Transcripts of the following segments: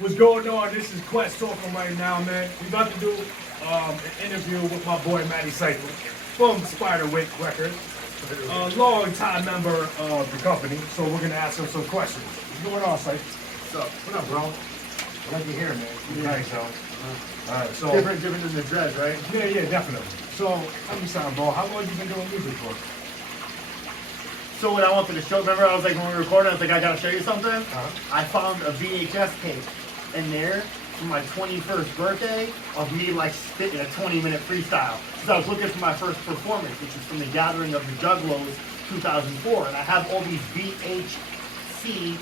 What's going on? This is Quest talking right now, man. We about to do an interview with my boy Madecipha from Spiderwick Records, a long time member of the company. So we're gonna ask him some questions. What's going on, Sipe? What's up? What up, bro? Glad you're here, man. Yeah. Nice, yo. All right, so Different than the dreads, right? yeah, definitely. So tell me something, bro. How long you been doing music for? So when I went to the show, remember I was like, when we were recording, I was like, I gotta show you something. I found a VHS tape in there for my 21st birthday of me like spitting a 20-minute freestyle. Because I was looking for my first performance, which is from the Gathering of the Juggalos 2004. And I have all these VHC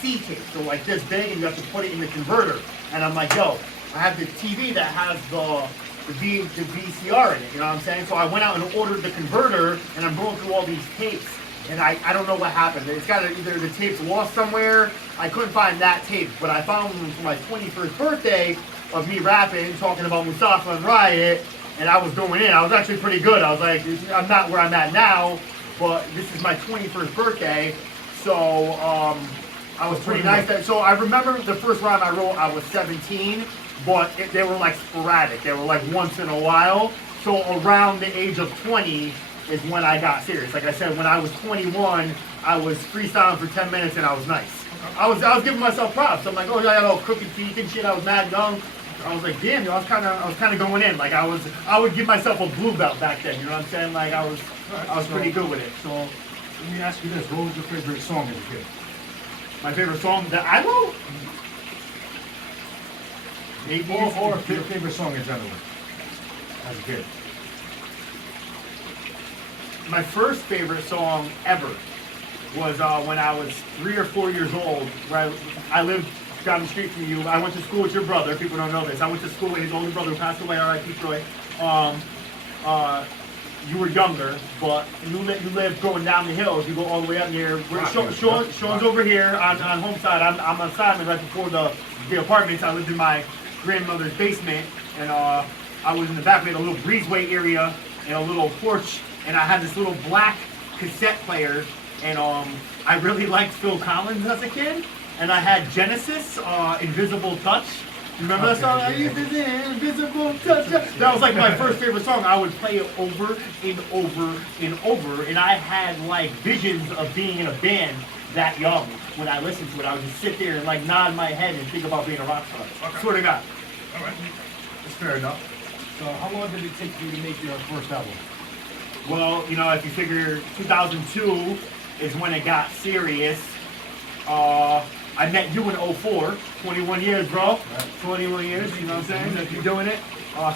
C tapes. So like this big, and you have to put it in the converter. And I'm like, yo, I have the TV that has the VCR in it, you know what I'm saying? So I went out and ordered the converter, and I'm going through all these tapes. And I don't know what happened. It's got either the tape's lost somewhere. I couldn't find that tape, but I found them for my 21st birthday of me rapping, talking about Mustafa and Riot, and I was going in. I was actually pretty good. I was like, I'm not where I'm at now, but this is my 21st birthday, so I was pretty nice. So I remember the first rhyme I wrote, I was 17, but they were like sporadic. They were like once in a while. So around the age of 20, is when I got serious. Like I said, when I was 21, I was freestyling for 10 minutes and I was nice. I was giving myself props. I'm like, oh, I got all crooked teeth and shit. I was mad young. I was like, damn, yo, I was kind of going in. Like I would give myself a blue belt back then. You know what I'm saying? Like I was pretty good with it. So let me ask you this: what was your favorite song as a kid? my favorite song that I wrote, Or your favorite song in general as a kid? my first favorite song ever was when I was 3 or 4 years old, where I lived down the street from you. I went to school with your brother. People don't know this. I went to school with his older brother who passed away, R.I.P. Troy. You were younger, but you lived going down the hills. You go all the way up here. Sean's over here on Homeside. I'm on Simon right before the apartments. I lived in my grandmother's basement, and I was in the back. We had a little breezeway area and a little porch, and I had this little black cassette player, and I really liked Phil Collins as a kid, and I had Genesis, Invisible Touch. You remember that song? Invisible Touch. That was like my first favorite song. I would play it over and over and over, and I had like visions of being in a band that young. When I listened to it, I would just sit there and like nod my head and think about being a rock star. Okay. Swear to God. All right, that's fair enough. So how long did it take you to make your first album? Well, you know, if you figure 2002 is when it got serious. I met you in 04, 21 years, bro. 21 years, you know what I'm saying? If you're doing it,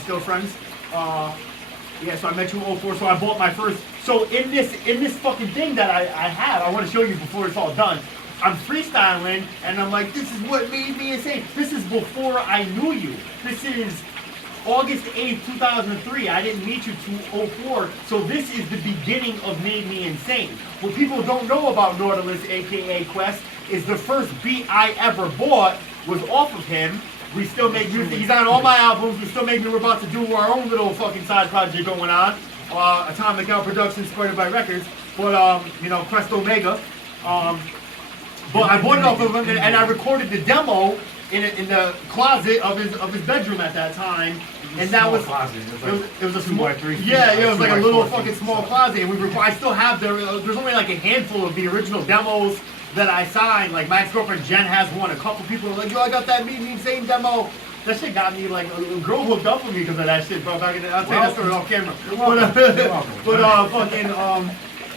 still friends. Yeah, so I met you in 04, so I bought my first. So in this fucking thing that I have, I want to show you before it's all done. I'm freestyling, and I'm like, this is what made me insane. This is before I knew you. This is August 8th, 2003. I didn't meet you till 04, so this is the beginning of Made Me Insane. What people don't know about Nada-Lez, aka Quest, is the first beat I ever bought was off of him. We still make music. He's on all my albums. We still make music. We're about to do our own little fucking side project going on. Atomic Out Productions, supported by Records. But, you know, Quest Omega. But I bought it off of him, and I recorded the demo in the closet of his bedroom at that time. And that was closet. It was a small 2x3. Yeah, it was like a little fucking small closet. And I still have there's only like a handful of the original demos that I signed. Like my ex-girlfriend Jen has one. A couple people are like, yo, I got that Made Me Insane demo. That shit got me like a girl hooked up with me because of that shit, bro. I'll tell you that story off camera. But fucking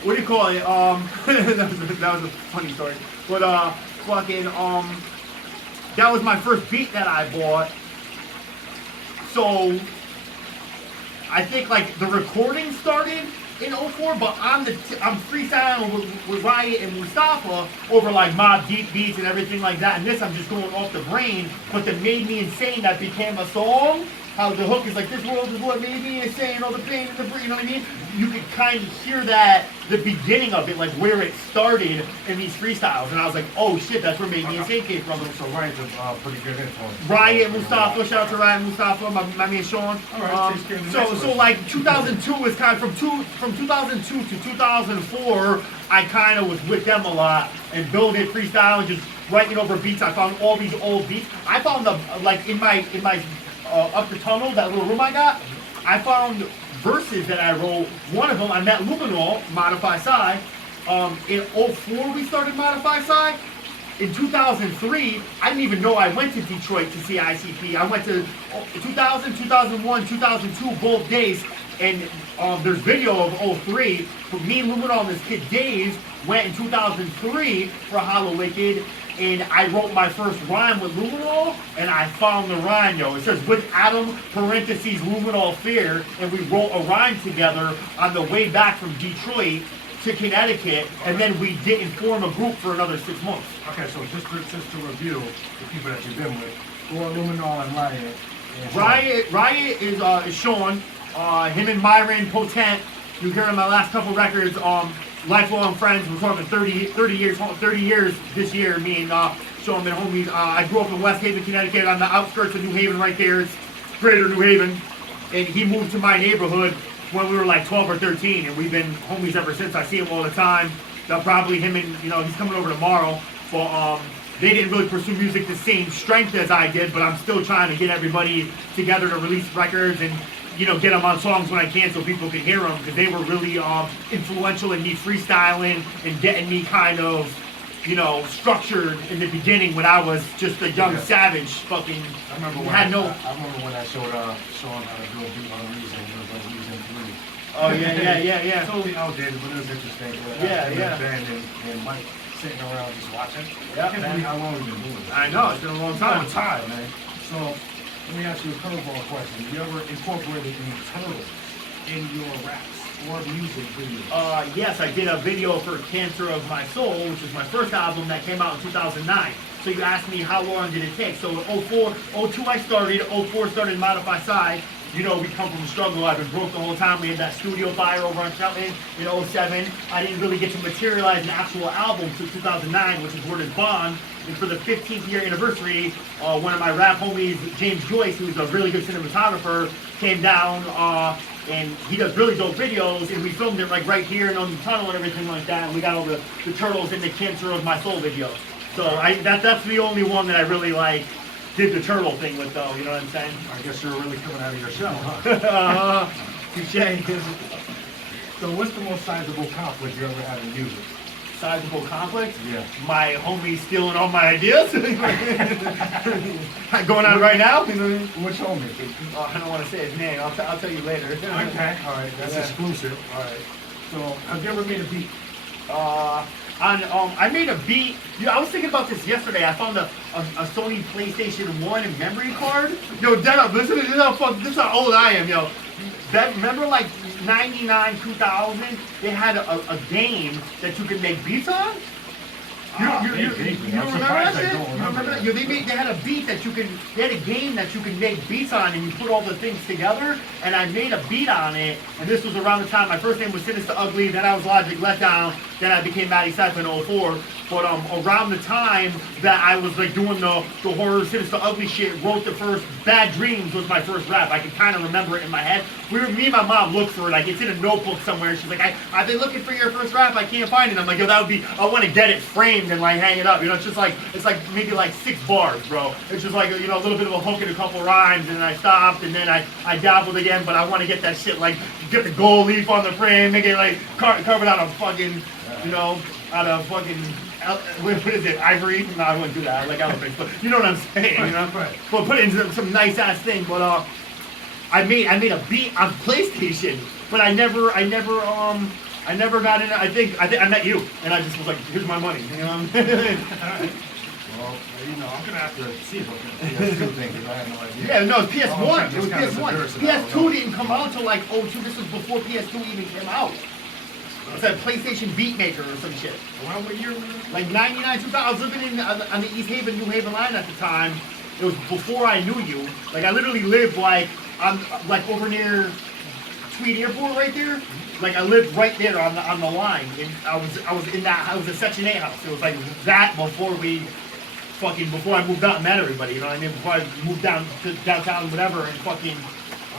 what do you call it? that was a funny story. But fucking that was my first beat that I bought. So I think like the recording started in 04, but I'm freestyling with Riot and Mustafa over like Mob Deep beats and everything like that. And this I'm just going off the brain. But the Made Me Insane that became a song, how the hook is like, this world is what made me insane, all the pain and the free, you know what I mean? You could kind of hear that, the beginning of it, like where it started in these freestyles. And I was like, oh shit, that's where Made Me Insane came from. So Riot's a pretty good influence. Riot, Mustafa, shout out to Riot, Mustafa, my man Sean. All right, takes care of the next so question. like 2002 is kind of from 2002 to 2004. I kind of was with them a lot and building freestyle and just writing over beats. I found all these old beats. I found them like in my up the tunnel, that little room I got. I found verses that I wrote. One of them, I met Luminol, Modify Psy. In 04 we started Modify Psy. In 2003, I didn't even know I went to Detroit to see ICP. I went to 2000, 2001, 2002, both days. And there's video of 03. Me and Luminol and this kid Dave went in 2003 for Hollow Wicked. And I wrote my first rhyme with Luminol, and I found the rhyme, yo. It says, with Adam, parentheses, Luminol Fear, and we wrote a rhyme together on the way back from Detroit to Connecticut, and then we didn't form a group for another 6 months. Okay, so just to review the people that you've been with, Thor, Luminol, and Riot. And Riot is Sean, him and Myron Potent. You hear in my last couple records, lifelong friends. We're talking 30 years this year. Me and Sean been homies. I grew up in West Haven, Connecticut, on the outskirts of New Haven. Right there, it's Greater New Haven. And he moved to my neighborhood when we were like 12 or 13, and we've been homies ever since. I see him all the time. Probably him and he's coming over tomorrow. But they didn't really pursue music the same strength as I did. But I'm still trying to get everybody together to release records and get them on songs when I can so people can hear them, because they were really influential in me freestyling and getting me kind of, structured in the beginning when I was just a young savage. Fucking I remember when had no. I remember when I showed Sean how to do a beat on Reason. It was like Reason 3. Oh yeah. Totally outdated, but it was interesting. Yeah. Ben and Mike sitting around just watching. Yeah, I can't believe how long we've been doing this. I know, it's been a long time. It's time, man. So let me ask you a curveball question. You ever incorporated any turtles in your raps or music videos? Yes, I did a video for Cancer of My Soul, which is my first album that came out in 2009. So you asked me how long did it take. So in 02 I started, 04 started Modify Psy. We come from a struggle. I've been broke the whole time. We had that studio fire over on Shelton in 07. I didn't really get to materialize an actual album until 2009, which is Word is Bond. And for the 15th year anniversary, one of my rap homies, James Joyce, who's a really good cinematographer, came down and he does really dope videos, and we filmed it like right here and on the tunnel and everything like that. And we got all the turtles in the Cancer of My Soul video. So that's the only one that I really did the turtle thing with, though. You know what I'm saying? I guess you're really coming out of your shell, huh? Touche. So what's the most sizable conflict you ever had in music? Sizable conflict? Yeah. My homie stealing all my ideas? Going on right now? Which homie? I don't want to say his name. I'll tell you later. Okay, all right, that's exclusive. All right. So have you ever made a beat? I made a beat. I was thinking about this yesterday. I found a Sony PlayStation 1 memory card. Yo, Dead, listen to this. This is how old I am, yo. Remember, like 99, 2000, they had a game that you could make beats on. You remember that shit? You remember that? They had a beat that you can. They had a game that you can make beats on, and you put all the things together. And I made a beat on it. And this was around the time my first name was Sinister Ugly. Then I was Logic Letdown. Then I became Madecipha in 04. But around the time that I was doing the horror Sinister Ugly shit, wrote the first Bad Dreams was my first rap. I can kind of remember it in my head. Me and my mom looked for it. It's in a notebook somewhere. She's like, I've been looking for your first rap. I can't find it. I'm like, yo, that would be. I want to get it framed and hang it up. It's just it's maybe 6 bars, bro. It's just a little bit of a hook and a couple rhymes, and then I stopped, and then I dabbled again. But I want to get that shit get the gold leaf on the frame, make it covered out of fucking, out of fucking. What is it? Ivory? No, I wouldn't do that. I like elephants, but you know what I'm saying. Right. But put it in some nice ass thing. But I made a beat on PlayStation, but I never got in. I think I met you, and I just was like, here's my money. Well, I'm gonna have to see if I can PS2 thing because I have no idea. Yeah, no, it's PS1. It was kind of PS1. embarrassing. PS2 didn't come out until 02. This was before PS2 even came out. It's a PlayStation Beat Maker or some shit. Around what year? 99, 2000. I was living on the East Haven, New Haven line at the time. It was before I knew you. I literally lived I'm like over near Tweed Airport right there. Like I lived right there on the line, and I was in that. I was a Section 8 house. It was like that before I moved out and met everybody. You know what I mean? Before I moved down to downtown, whatever, and fucking.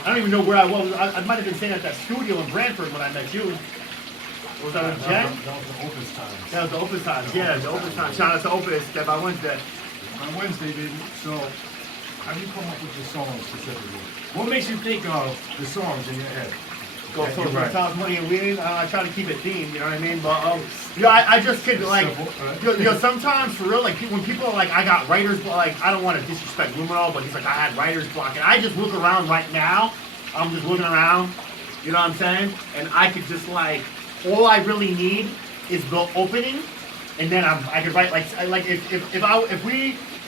I don't even know where I was. I might have been staying at that studio in Brantford when I met you. Was that with Jen? That was the Opus time. That was the Opus time. Yeah, the Opus time. Shout out to Opus. That by Wednesday. On Wednesday, baby. So, how do you come up with your songs specifically? What makes you think of the songs in your head? Go Yeah, for you're right. Talk Money and Weed. I try to keep it themed, you know what I mean? But I just could like, Simple, right? sometimes for real, like when people are like, I got writer's block. Like I don't want to disrespect Luminol, but he's like, I had writer's block, and I just look around right now. I'm just looking around, you know what I'm saying? And I could just like, all I really need is the opening, and then I could write like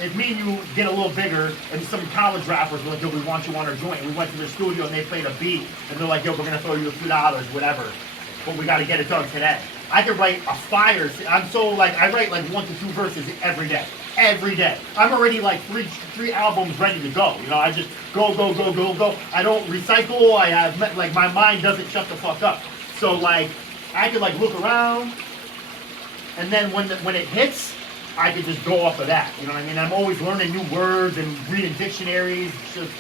if me and you get a little bigger, and some college rappers were like, yo, we want you on our joint. And we went to the studio and they played a beat, and they're like, yo, we're gonna throw you a few dollars, whatever. But we gotta get it done today. I could write a fire. I'm so like I write like 1 to 2 verses every day. Every day. I'm already like three albums ready to go. You know, I just go. I don't recycle. I have like my mind doesn't shut the fuck up. So like I could like look around, and then when it hits, I could just go off of that. You know what I mean? I'm always learning new words and reading dictionaries. It's just,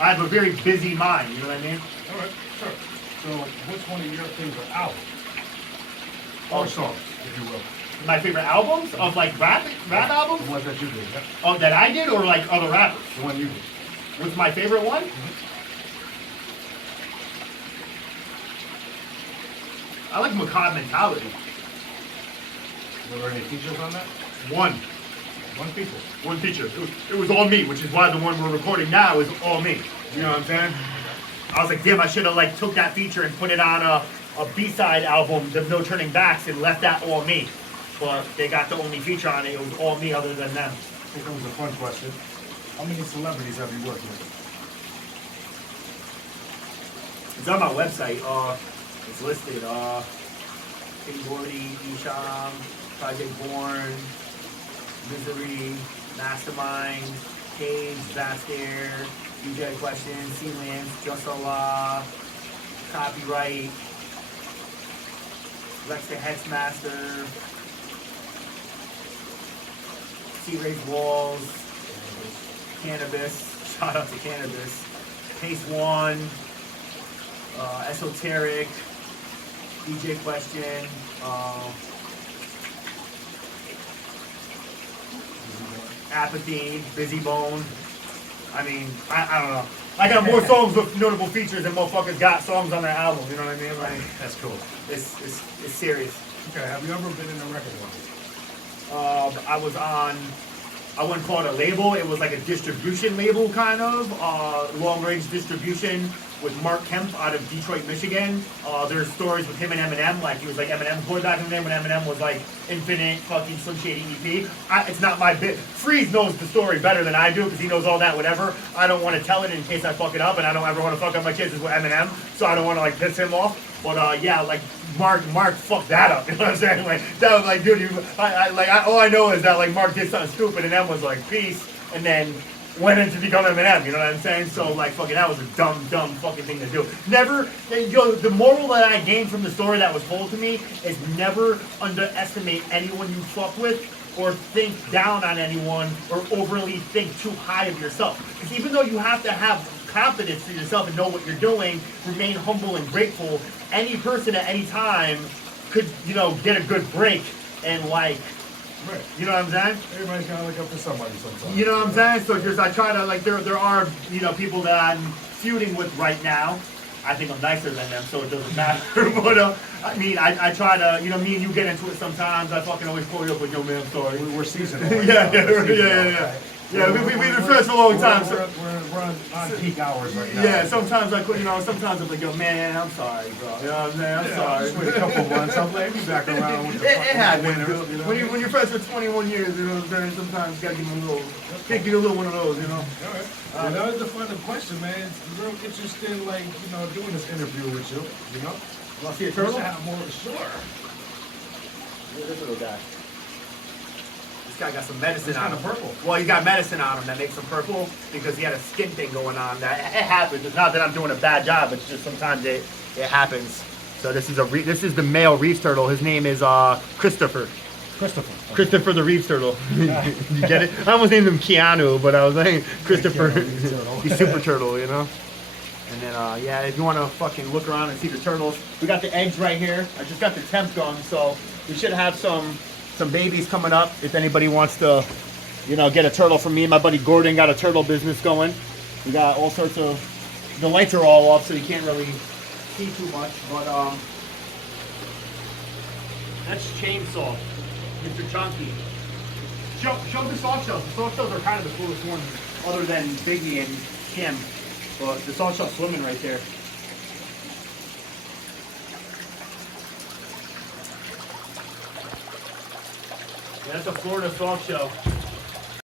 I have a very busy mind. You know what I mean? All right, sure. So, what's one of your favorite albums? Or songs, if you will. My favorite albums of like rap albums? The ones that you did, yeah. Oh, that I did, or like other rappers? The one you did. What's my favorite one? I like Macabre Mentality. Were there any features on that? One feature. One feature. It was all me, which is why the one we're recording now is all me. You know what I'm saying? I was like, damn, I should have like took that feature and put it on a B-side album, The No Turning Backs, and left that all me. But they got the only feature on it. It was all me other than them. I think that was a fun question. How many celebrities have you worked with? It's on my website. It's listed. King Gordy, Isham, Project Born, Misery, Mastermind, Cage, Vast Air, DJ Question, Sealance, Just Allah, Copyright, Lex the Hexmaster, Sea-Raised Walls, Cannabis, shout out to Cannabis, Pace One, Esoteric, DJ Question, Apathy, Busy Bone. I mean, I don't know. I got more songs with notable features than motherfuckers got songs on their album. You know what I mean? Like, That's cool. it's serious. Okay, have you ever been in a record label? I wouldn't call it a label. It was like a distribution label, kind of. Long range distribution with Mark Kemp out of Detroit, Michigan. There's stories with him and Eminem. Like, he was like Eminem's boy back in the day when Eminem was like Infinite, fucking Slim Shady EP. It's not my bit. Freeze knows the story better than I do because he knows all that, whatever. I don't want to tell it in case I fuck it up, and I don't ever want to fuck up my chances with Eminem, so I don't want to like piss him off. But yeah, like Mark fucked that up. You know what I'm saying? Like that was like, dude, all I know is that like Mark did something stupid, and M was like peace, and then went into become Eminem. You know what I'm saying? So like fucking that was a dumb fucking thing to do. Never, the moral that I gained from the story that was told to me is never underestimate anyone you fuck with, or think down on anyone, or overly think too high of yourself. Because even though you have to have confidence in yourself and know what you're doing, remain humble and grateful, any person at any time could, get a good break and like, Right. you know what I'm saying? Everybody's gotta look up to somebody sometimes. You know what I'm saying? So just I try to like there are people that I'm feuding with right now. I think I'm nicer than them, so it doesn't matter. But I mean, I try to me and you get into it sometimes. I fucking always pull you up with yo man, I'm sorry. We're seasonal. Yeah. Yeah, we've been friends for a long time. We're on peak hours right now. Yeah, sometimes sometimes I'm like, yo man, I'm sorry, bro. You know what I'm saying? I'm sorry. Just wait a couple months. I'm glad you back around with the It happens. winners, you know? When you're friends for 21 years, you know what I'm saying? Sometimes you gotta give them can't give a little one of those, you know? All right. Well, that was the fun question, man. It's real interesting, like, doing this interview with you, Want to see a Just turtle? to have more, sure. Look at this little guy. This guy got some medicine on kinda him. purple. Well, he got medicine on him that makes him purple because he had a skin thing going on. That it happens. It's not that I'm doing a bad job. It's just sometimes it happens. So this is the male reef turtle. His name is Christopher. Christopher the reef turtle. You get it? I almost named him Keanu, but I was like Christopher. He's super turtle, you know. And then yeah, if you want to fucking look around and see the turtles, we got the eggs right here. I just got the temp gun, so we should have some babies coming up. If anybody wants to, you know, get a turtle from me, my buddy Gordon got a turtle business going. We got all sorts of. The lights are all off, so you can't really see too much. But that's Chainsaw, Mr. Chunky. Show the soft shells. The soft shells are kind of the coolest ones, other than Biggie and Kim. But the soft shell's swimming right there. Yeah, that's a Florida soft shell.